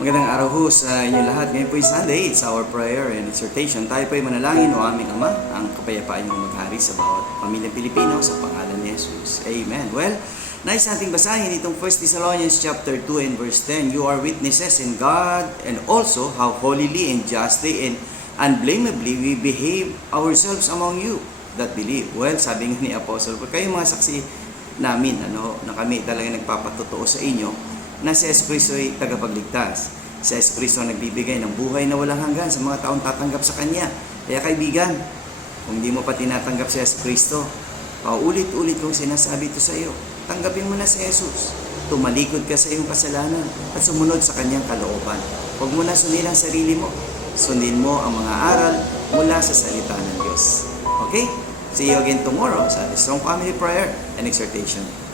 Magandang araw ho sa inyo lahat. Ngayon po yung Sunday, it's our prayer and exhortation. Tayo po ay manalangin o aming Ama, ang kapayapaan niyong maghari sa bawat pamilyang Pilipino sa pangalan ni Jesus. Amen. Well, nais nating basahin itong 1 Thessalonians chapter 2 and verse 10. You are witnesses in God and also how holily and justly and unblameably we behave ourselves among you that believe. Well, sabi nga ni Apostle, kayo mga saksi namin, na kami talaga nagpapatotoo sa inyo na si Yesu Cristo ay tagapagligtas. Si Yesu Cristo nagbibigay ng buhay na walang hanggan sa mga taong tatanggap sa Kanya. Kaya kaibigan, kung hindi mo pa tinatanggap si Yesu Cristo, ulit-ulit kong sinasabi ito sa iyo, tanggapin mo na si Jesus. Tumalikod ka sa iyong kasalanan at sumunod sa Kanyang kalooban. Huwag mo na sundin ang sarili mo. Sundin mo ang mga aral mula sa salita ng Diyos. Okay? See you again tomorrow sa Strong Family Prayer and Exhortation.